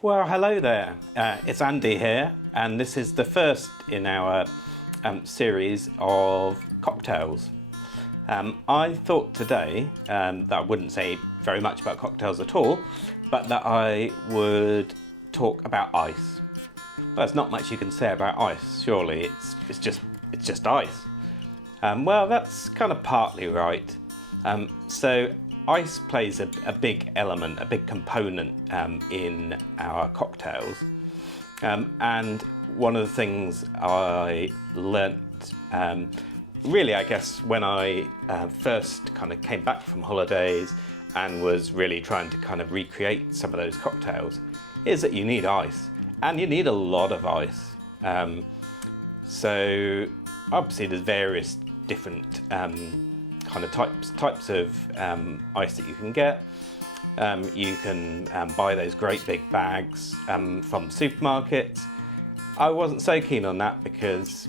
Well, hello there. It's Andy here, and this is the first in our series of cocktails. I thought today that I wouldn't say very much about cocktails at all, but that I would talk about ice. Well, there's not much you can say about ice, surely. It's just ice. Well, that's kind of partly right. So ice plays a big element, a big component in our cocktails. And one of the things I learnt, really, I guess, when I first kind of came back from holidays and was really trying to kind of recreate some of those cocktails, is that you need ice. And you need a lot of ice. So obviously there's various different kind of types of ice that you can get. You can buy those great big bags from supermarkets. I wasn't so keen on that because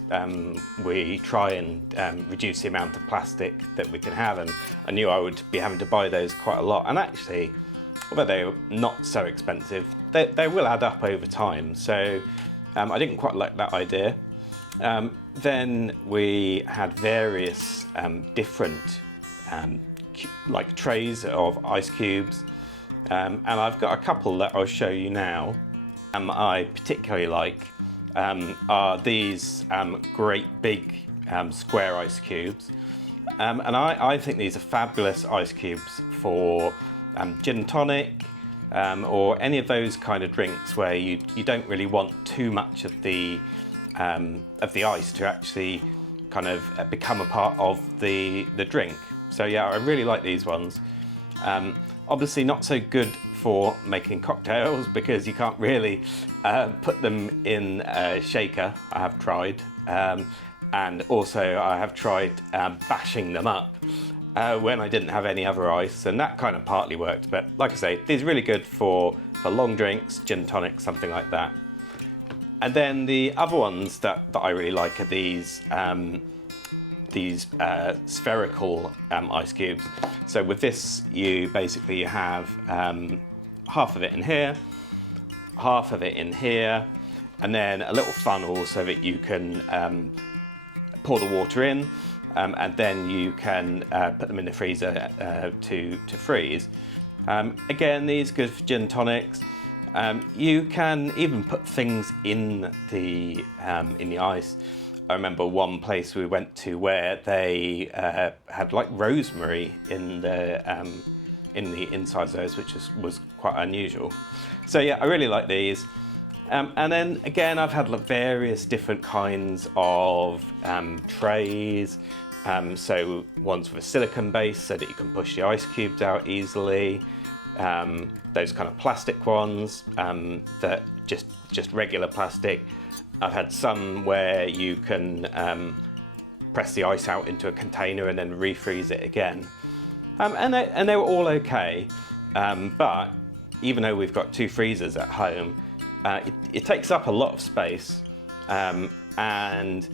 we try and reduce the amount of plastic that we can have, and I knew I would be having to buy those quite a lot. And actually, although they're not so expensive, they will add up over time. So I didn't quite like that idea. Then we had various different like trays of ice cubes, and I've got a couple that I'll show you now. I particularly like are these great big square ice cubes, and I think these are fabulous ice cubes for gin and tonic, or any of those kind of drinks where you don't really want too much of the ice to actually kind of become a part of the drink. So yeah, I really like these ones. Obviously not so good for making cocktails because you can't really put them in a shaker. I have tried, and also I have tried bashing them up when I didn't have any other ice, and that kind of partly worked. But like I say, these are really good for long drinks, gin and tonic, something like that. And then the other ones that I really like are these spherical ice cubes. So with this, you basically have half of it in here, half of it in here, and then a little funnel so that you can pour the water in, and then you can put them in the freezer to freeze. Again, these are good for gin and tonics. You can even put things in the ice. I remember one place we went to where they had like rosemary in the insides of those, which was quite unusual. So yeah, I really like these. And then again, I've had like various different kinds of trays. So ones with a silicone base so that you can push the ice cubes out easily. Those kind of plastic ones that just regular plastic. I've had some where you can press the ice out into a container and then refreeze it again. And they were all okay, but even though we've got 2 freezers at home, it takes up a lot of space. And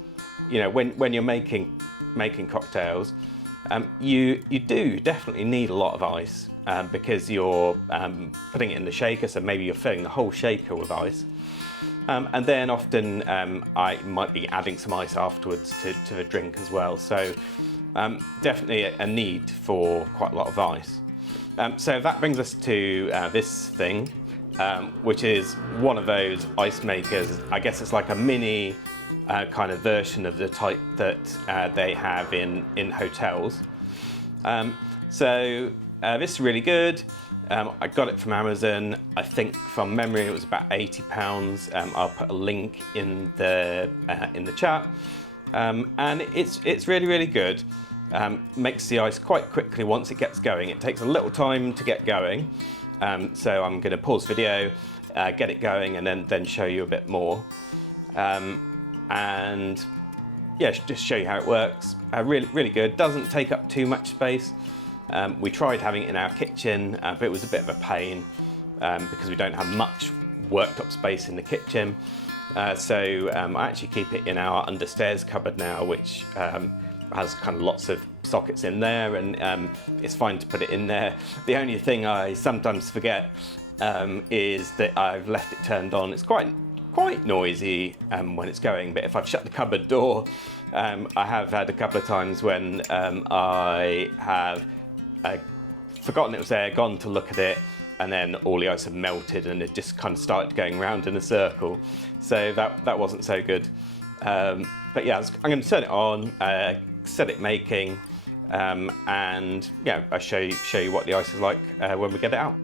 you know, when you're making cocktails, you do definitely need a lot of ice. Because you're putting it in the shaker, so maybe you're filling the whole shaker with ice. And then often I might be adding some ice afterwards to the drink as well. So definitely a need for quite a lot of ice. So that brings us to this thing, which is one of those ice makers. I guess it's like a mini kind of version of the type that they have in hotels. This is really good. I got it from Amazon. I think from memory it was about £80. I'll put a link in the chat. And it's really, really good. Makes the ice quite quickly once it gets going. It takes a little time to get going. So I'm going to pause video, get it going, and then show you a bit more. And yeah, just show you how it works. Really, really good. Doesn't take up too much space. We tried having it in our kitchen, but it was a bit of a pain because we don't have much worktop space in the kitchen. So I actually keep it in our understairs cupboard now, which has kind of lots of sockets in there, and it's fine to put it in there. The only thing I sometimes forget is that I've left it turned on. It's quite noisy when it's going, but if I've shut the cupboard door, I have had a couple of times when I have forgotten it was there, gone to look at it, and then all the ice had melted and it just kind of started going round in a circle. So that wasn't so good. But yeah, I'm going to turn it on, set it making, and yeah, I'll show you what the ice is like when we get it out.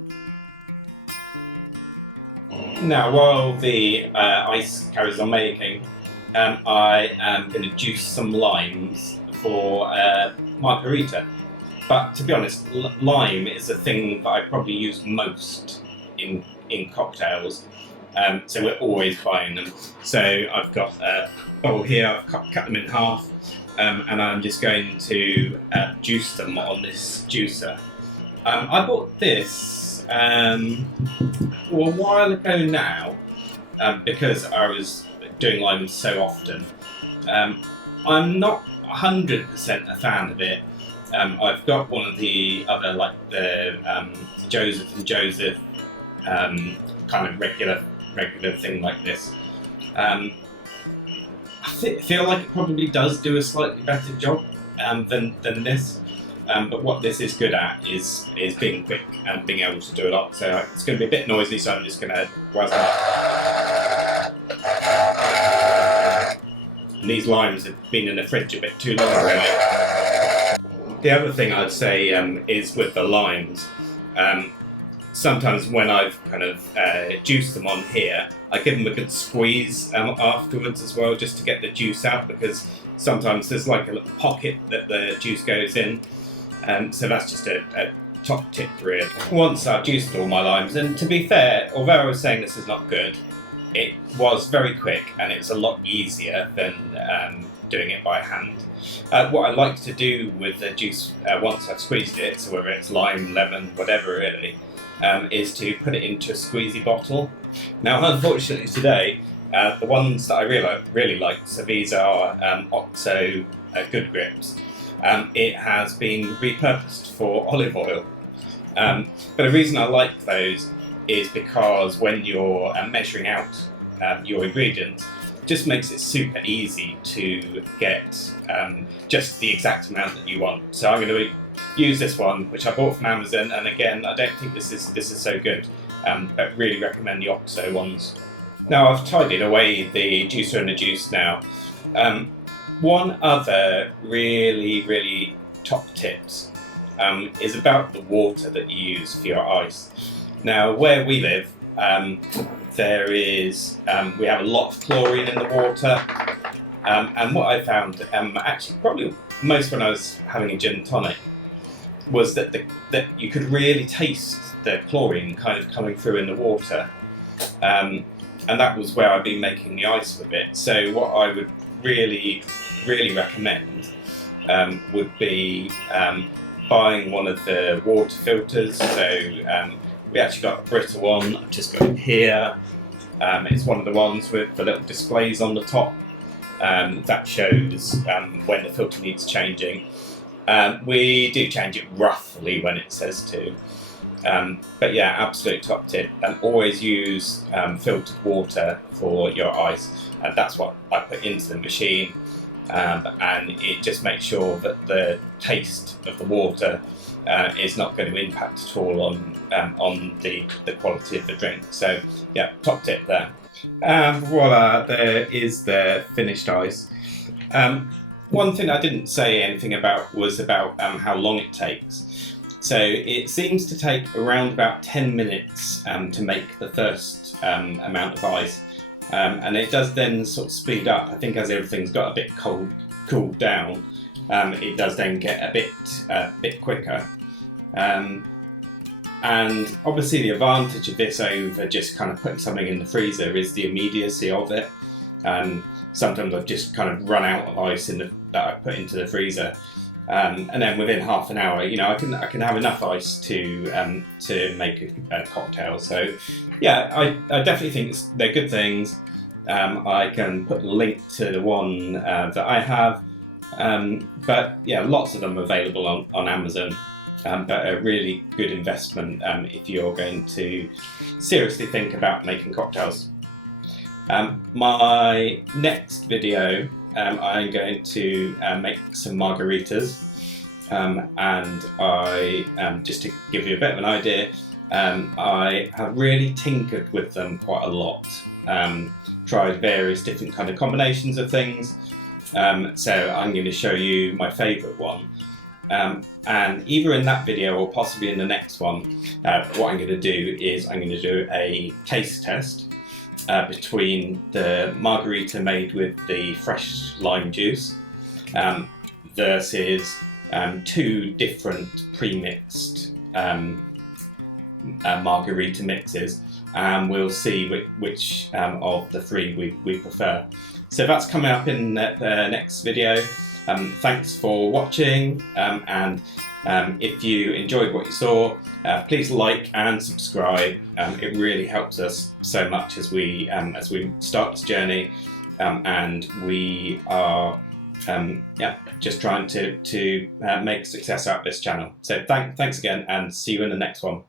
Now, while the ice carries on making, I am going to juice some limes for margarita. But to be honest, lime is the thing that I probably use most in cocktails. So we're always buying them. So I've got a bowl here, I've cut them in half, and I'm just going to juice them on this juicer. I bought this a while ago now, because I was doing limes so often. I'm not 100% a fan of it. I've got one of the other, like the Joseph and Joseph kind of regular thing like this. I feel like it probably does do a slightly better job than this. But what this is good at is being quick and being able to do a lot. So it's going to be a bit noisy, so I'm just going to rise them up. And these limes have been in the fridge a bit too long already. The other thing I'd say is with the limes, sometimes when I've kind of juiced them on here, I give them a good squeeze afterwards as well, just to get the juice out, because sometimes there's like a little pocket that the juice goes in. So that's just a top tip really. Once I've juiced all my limes, and to be fair, although I was saying this is not good, it was very quick and it's a lot easier than doing it by hand. What I like to do with the juice once I've squeezed it, so whether it's lime, lemon, whatever really, is to put it into a squeezy bottle. Now unfortunately today, the ones that I really like, so these are OXO Good Grips. It has been repurposed for olive oil. But the reason I like those is because when you're measuring out your ingredients, it just makes it super easy to get just the exact amount that you want. So I'm going to use this one, which I bought from Amazon, and again, I don't think this is so good, but really recommend the OXO ones. Now I've tidied away the juicer and the juice now. One other really top tips is about the water that you use for your ice. Now where we live, we have a lot of chlorine in the water, and what I found, actually probably most when I was having a gin and tonic, was that you could really taste the chlorine kind of coming through in the water, and that was where I've been making the ice with it. So what I would really recommend would be buying one of the water filters. So we actually got a Brita one. I've just got it here. It's one of the ones with the little displays on the top that shows when the filter needs changing. We do change it roughly when it says to. But yeah, absolute top tip. Always use filtered water for your ice. That's what I put into the machine. And it just makes sure that the taste of the water is not going to impact at all on the quality of the drink. So yeah, top tip there. Voila, there is the finished ice. One thing I didn't say anything about was about how long it takes. So it seems to take around about 10 minutes to make the first amount of ice. And it does then sort of speed up. I think as everything's got a bit cooled down, it does then get a bit quicker. And obviously the advantage of this over just kind of putting something in the freezer is the immediacy of it. Sometimes I've just kind of run out of ice that I put into the freezer, and then within half an hour, I can have enough ice to make a cocktail. So yeah, I definitely think they're good things. I can put a link to the one that I have, but yeah, lots of them available on Amazon. but a really good investment if you're going to seriously think about making cocktails. My next video, I'm going to make some margaritas, and just to give you a bit of an idea, I have really tinkered with them quite a lot. Tried various different kind of combinations of things. So I'm going to show you my favourite one. And either in that video or possibly in the next one, what I'm going to do is I'm going to do a taste test between the margarita made with the fresh lime juice versus two different pre-mixed margarita mixes, and we'll see which of the three we prefer. So that's coming up in the next video. Thanks for watching, and if you enjoyed what you saw, please like and subscribe. It really helps us so much as we start this journey, and we are just trying to make a success out of this channel. So thanks again, and see you in the next one.